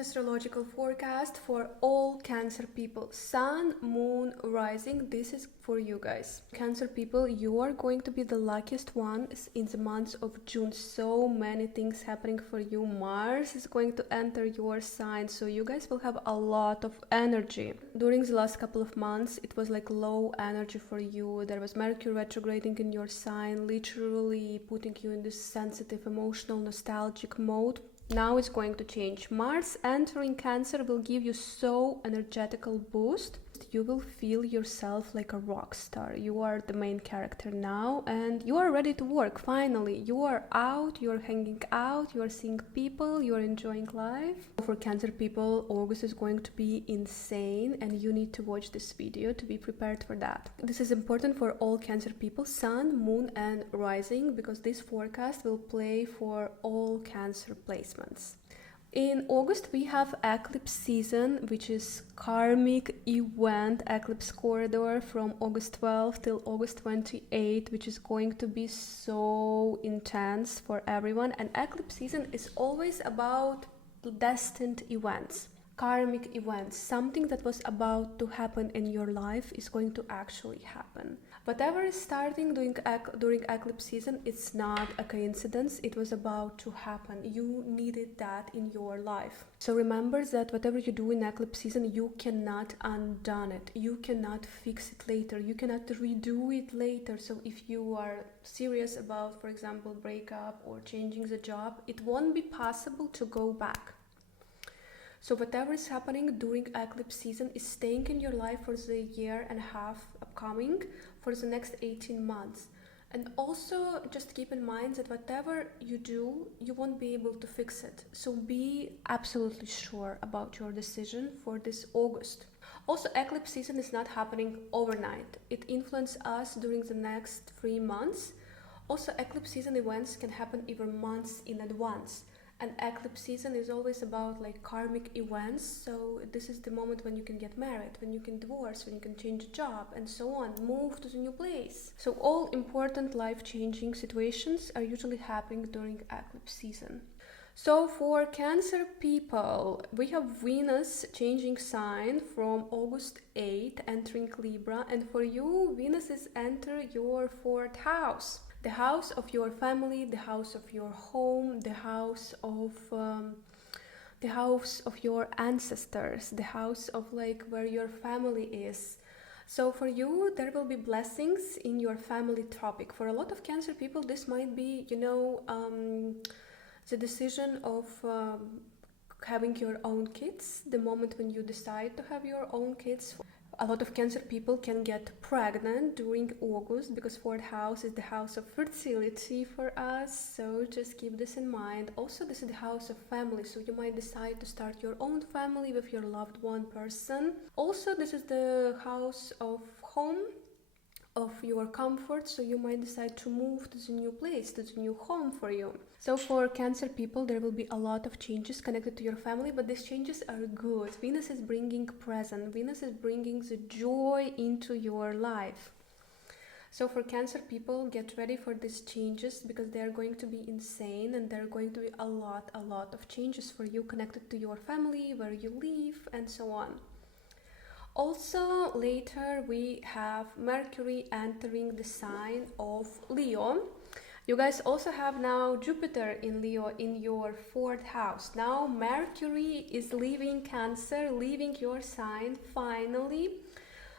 astrological forecast for all Cancer people. Sun, Moon, Rising, this is for you guys. Cancer people, you are going to be the luckiest ones in the month of June. So many things happening for you. Mars is going to enter your sign, so you guys will have a lot of energy. During the last couple of months, it was like low energy for you. There was Mercury retrograding in your sign, literally putting you in this sensitive, emotional, nostalgic mode. Now it's going to change. Mars entering Cancer will give you so energetical boost. You will feel yourself like a rock star. You are the main character now and you are ready to work. Finally, you are out, you are hanging out, you are seeing people, you are enjoying life. For Cancer people, August is going to be insane and you need to watch this video to be prepared for that. This is important for all Cancer people, Sun, Moon and Rising, because this forecast will play for all Cancer placements. In August, we have Eclipse season, which is karmic event, Eclipse corridor from August 12th till August 28th, which is going to be so intense for everyone. And Eclipse season is always about destined events, karmic events. Something that was about to happen in your life is going to actually happen. Whatever is starting during Eclipse season, it's not a coincidence. It was about to happen. You needed that in your life. So remember that whatever you do in Eclipse season, you cannot undo it. You cannot fix it later. You cannot redo it later. So if you are serious about, for example, breakup or changing the job, it won't be possible to go back. So whatever is happening during Eclipse season is staying in your life for the year and a half upcoming, for the next 18 months. And also just keep in mind that whatever you do, you won't be able to fix it. So be absolutely sure about your decision for this August. Also, Eclipse season is not happening overnight. It influences us during the next 3 months. Also, Eclipse season events can happen even months in advance. And Eclipse season is always about like karmic events, so this is the moment when you can get married, when you can divorce, when you can change a job and so on, move to the new place. So all important life-changing situations are usually happening during Eclipse season. So for Cancer people, we have Venus changing sign from August 8th, entering Libra, and for you, Venus is enter your 4th house. The house of your family, the house of your home, the house of your ancestors, the house of like where your family is. So for you, there will be blessings in your family topic. For a lot of Cancer people, this might be, the decision of having your own kids, the moment when you decide to have your own kids. A lot of Cancer people can get pregnant during August because 4th house is the house of fertility for us, so just keep this in mind. Also, this is the house of family, so you might decide to start your own family with your loved one person. Also, this is the house of home, of your comfort, so you might decide to move to the new place, to the new home for you. So for Cancer people, there will be a lot of changes connected to your family, but these changes are good. Venus is bringing present. Venus is bringing the joy into your life. So for Cancer people, get ready for these changes because they are going to be insane and there are going to be a lot of changes for you connected to your family, where you live and so on. Also, later we have Mercury entering the sign of Leo. You guys also have now Jupiter in Leo in your 4th house. Now Mercury is leaving Cancer, leaving your sign finally,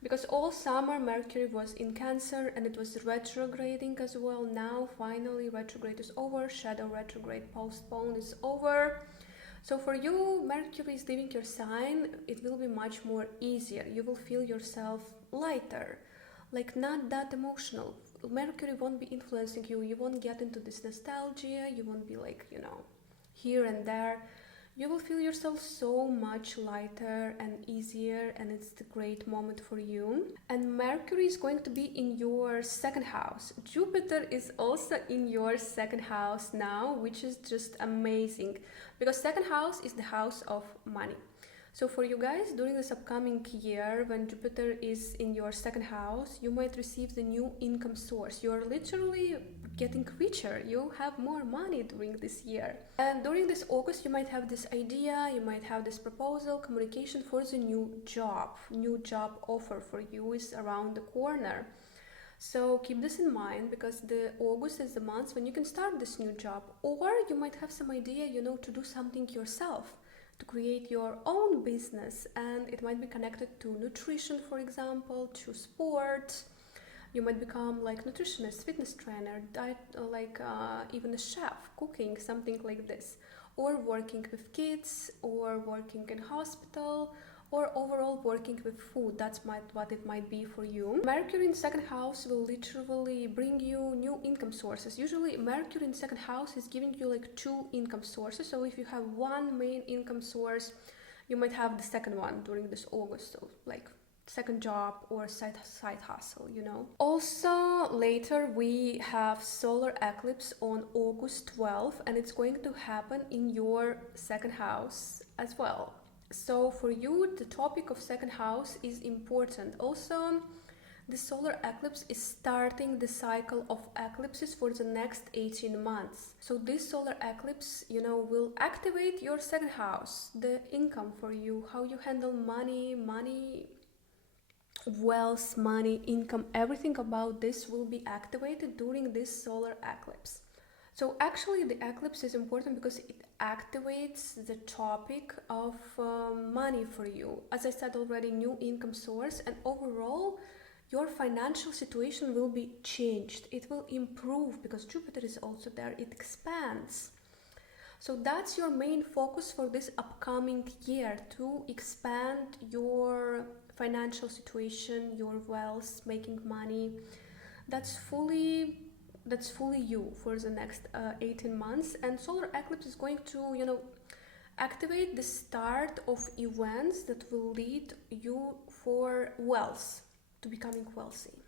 because all summer Mercury was in Cancer and it was retrograding as well. Now finally retrograde is over, shadow retrograde postponed is over. So for you, Mercury is leaving your sign, it will be much more easier. You will feel yourself lighter, like not that emotional. Mercury won't be influencing you. You won't get into this nostalgia. You won't be like, here and there. You will feel yourself so much lighter and easier, and it's the great moment for you. And Mercury is going to be in your 2nd house. Jupiter is also in your 2nd house now, which is just amazing, because 2nd house is the house of money. So for you guys, during this upcoming year, when Jupiter is in your 2nd house, you might receive the new income source. You are literally getting richer, you have more money during this year. And during this August, you might have this idea, you might have this proposal, communication for the new job offer for you is around the corner. So keep this in mind, because the August is the month when you can start this new job, or you might have some idea, to do something yourself, to create your own business, and it might be connected to nutrition, for example, to sport. You might become like nutritionist, fitness trainer, diet, even a chef, cooking, something like this, or working with kids, or working in hospital, or overall working with food. That's what it might be for you. Mercury in second house will literally bring you new income sources. Usually Mercury in second house is giving you like two income sources. So if you have one main income source, you might have the second one during this August. So like second job or side hustle, Also later we have solar eclipse on August 12th, and it's going to happen in your second house as well. So for you, the topic of second house is important. Also, the solar eclipse is starting the cycle of eclipses for the next 18 months. So this solar eclipse, will activate your second house, the income for you, how you handle money, wealth, money, income, everything about this will be activated during this solar eclipse. So actually the eclipse is important because it activates the topic of money for you. As I said already, new income source, and overall your financial situation will be changed. It will improve because Jupiter is also there. It expands. So that's your main focus for this upcoming year, to expand your financial situation, your wealth, making money. That's fully you for the next 18 months. And solar eclipse is going to activate the start of events that will lead you for wealth, to becoming wealthy.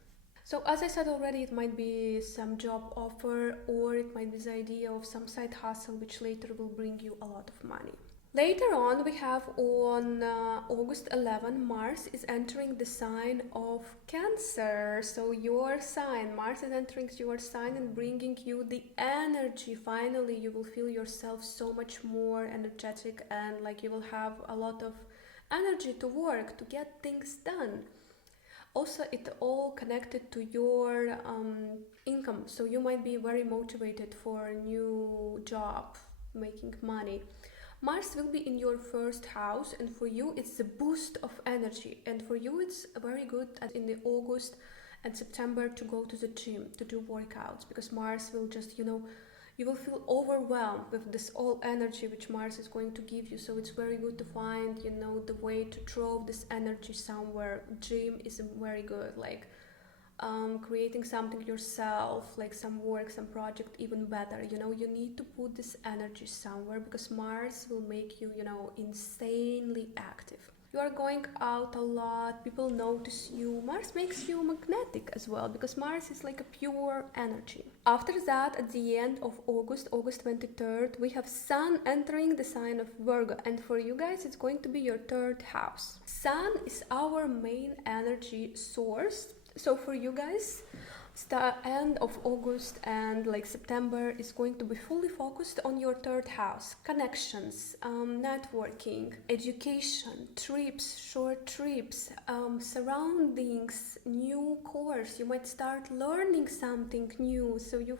So as I said already, it might be some job offer, or it might be the idea of some side hustle which later will bring you a lot of money. Later on, we have on August 11, Mars is entering the sign of Cancer. So your sign, Mars is entering your sign and bringing you the energy. Finally, you will feel yourself so much more energetic, and like you will have a lot of energy to work, to get things done. Also, it all connected to your income. So you might be very motivated for a new job, making money. Mars will be in your first house, and for you it's a boost of energy, and for you it's very good in the August and September to go to the gym, to do workouts, because Mars will just, you will feel overwhelmed with this all energy which Mars is going to give you. So it's very good to find, the way to draw this energy somewhere. Gym is very good, like creating something yourself, like some work, some project, even better. You need to put this energy somewhere, because Mars will make you, insanely active. You are going out a lot, people notice you. Mars makes you magnetic as well, because Mars is like a pure energy. After that, at the end of August 23rd, we have Sun entering the sign of Virgo, and for you guys it's going to be your third house. Sun is our main energy source. So for you guys, the end of August and like September is going to be fully focused on your third house. Connections, networking, education, trips, short trips, surroundings, new course. You might start learning something new. So your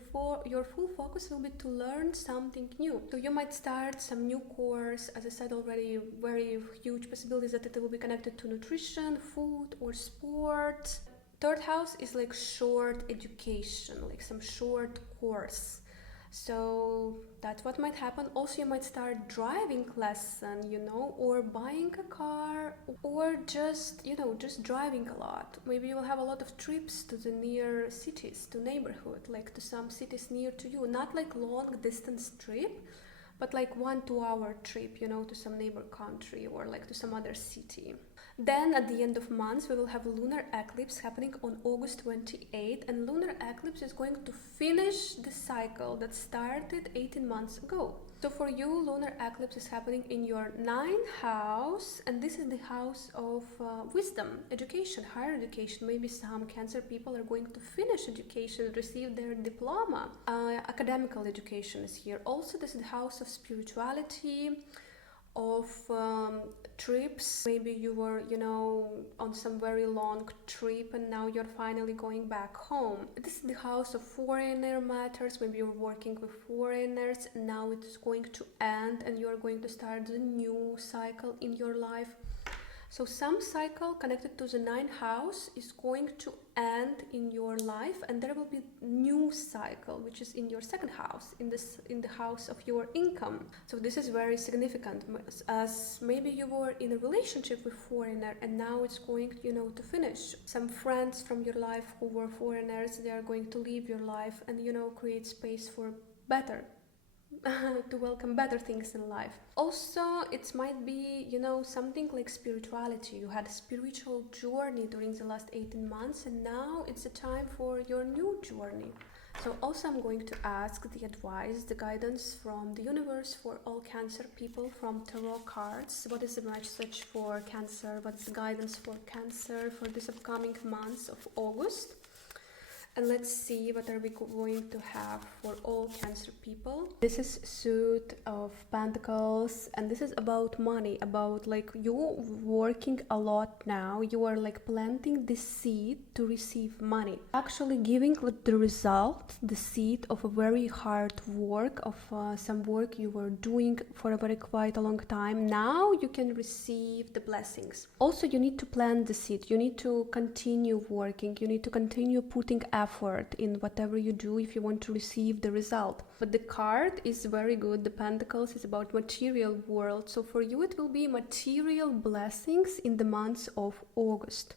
full focus will be to learn something new. So you might start some new course. As I said already, very huge possibilities that it will be connected to nutrition, food, or sport. Third house is like short education, like some short course. So that's what might happen. Also, you might start driving lesson, or buying a car, or just driving a lot. Maybe you will have a lot of trips to the near cities, to neighborhood, like to some cities near to you. Not like long distance trip, but like 1-2 hour trip, to some neighbor country, or like to some other city. Then at the end of month, we will have lunar eclipse happening on August 28th, and lunar eclipse is going to finish the cycle that started 18 months ago. So for you, lunar eclipse is happening in your 9th house, and this is the house of wisdom, education, higher education. Maybe some Cancer people are going to finish education, receive their diploma. Academical education is here. Also, this is the house of spirituality, of trips. Maybe you were, on some very long trip and now you're finally going back home. This is the house of foreigner matters. Maybe you're working with foreigners and now it's going to end and you're going to start the new cycle in your life. So some cycle connected to the 9th house is going to end in your life, and there will be new cycle which is in your 2nd house, in the house of your income. So this is very significant, as maybe you were in a relationship with foreigner and now it's going to finish. Some friends from your life who were foreigners, they are going to leave your life and create space for better to welcome better things in life. Also, it might be, something like spirituality. You had a spiritual journey during the last 18 months and now it's a time for your new journey. So also I'm going to ask the advice, the guidance from the universe for all Cancer people from tarot cards. What is the message for Cancer? What's the guidance for Cancer for this upcoming months of August? And let's see what are we going to have for all Cancer people. This is suit of Pentacles, and this is about money, about like you working a lot now. You are like planting the seed to receive money, actually giving the result, the seed of a very hard work, of some work you were doing for a very quite a long time. Now you can receive the blessings. Also, you need to plant the seed. You need to continue working. You need to continue putting effort in whatever you do if you want to receive the result. But the card is very good. The Pentacles is about material world. So for you it will be material blessings in the months of August.